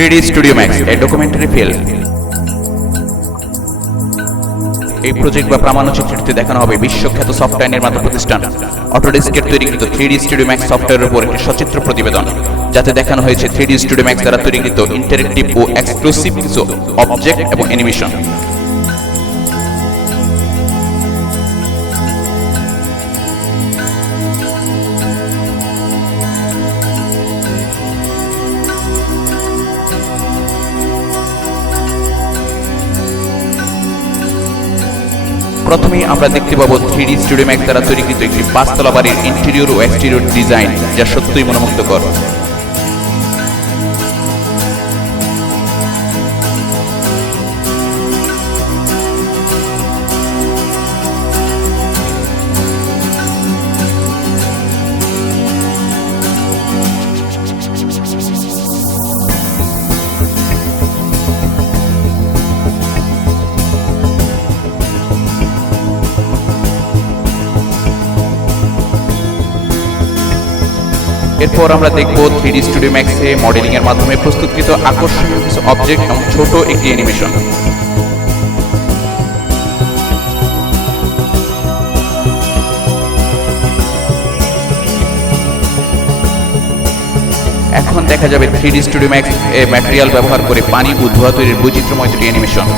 3D Studio Max, a documentary film. এই প্রজেক্ট বা প্রামাণ্যচিত্রটিতে দেখানো হবে বিশ্বখ্যাত সফটওয়্যার নির্মাতা প্রতিষ্ঠান অটোডেস্কের তৈরিকৃত 3D Studio Max সফটওয়্যারের উপর একটি সচিত্র প্রতিবেদন, যাতে দেখানো হয়েছে 3D Studio Max দ্বারা তৈরিকৃত ইন্টারেক্টিভ ও এক্সক্লুসিভ কিছু অবজেক্ট এবং অ্যানিমেশন। প্রথমেই আমরা দেখতে পাবো 3D Studio Max দ্বারা তৈরিকৃত একটি 5 তলা বাড়ির ইন্টেরিয়র ও এক্সটেরিয়র ডিজাইন, যা সত্যই মনোমুগ্ধকর। এরপর আমরা দেখব 3D Studio Max এ মডেলিং এর মাধ্যমে প্রস্তুতকৃত আকর্ষণীয় কিছু অবজেক্ট এবং ছোট একটি অ্যানিমেশন। এখন দেখা যাবে 3D Studio Max এ ম্যাটেরিয়াল ব্যবহার করে পানি ও ধোঁয়া তৈরির বৈচিত্র্যময় দুটি অ্যানিমেশন।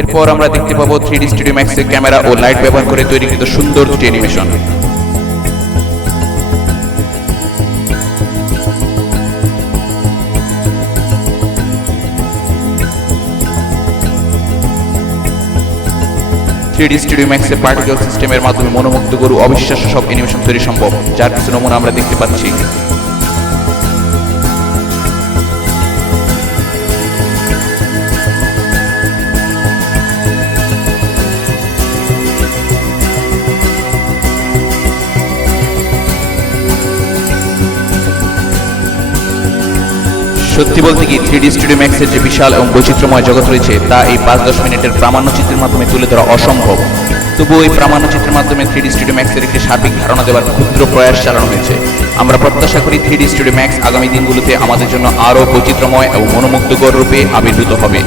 এরপর আমরা দেখতে পাবো 3D Studio Max এর ক্যামেরা ও লাইট ব্যবহার করে তৈরিকৃত সুন্দর দুটি animation. Three D studio max এর পার্টিকেল সিস্টেমের মাধ্যমে মনোমুগ্ধকর ও অবিশ্বাস্য সব অ্যানিমেশন তৈরি সম্ভব, যার কিছু নমুনা আমরা দেখতে পাচ্ছি। সত্যি বলতে কি 3D Studio Max এর যে বিশাল এবং বৈচিত্র্যময় জগৎ রয়েছে, তা এই 5-10 মিনিটের প্রামাণ্যচিত্রের মাধ্যমে তুলে ধরা অসম্ভব। তবুও এই প্রামাণ্যচিত্রের মাধ্যমে 3D Studio Max এর একটি সার্বিক ধারণা দেওয়ার ক্ষুদ্র প্রয়াস চালানো হয়েছে। আমরা প্রত্যাশা করি 3D Studio Max আগামী দিনগুলোতে আমাদের জন্য আরও বৈচিত্র্যময় এবং মনোমুগ্ধকর রূপে আবির্ভূত হবে।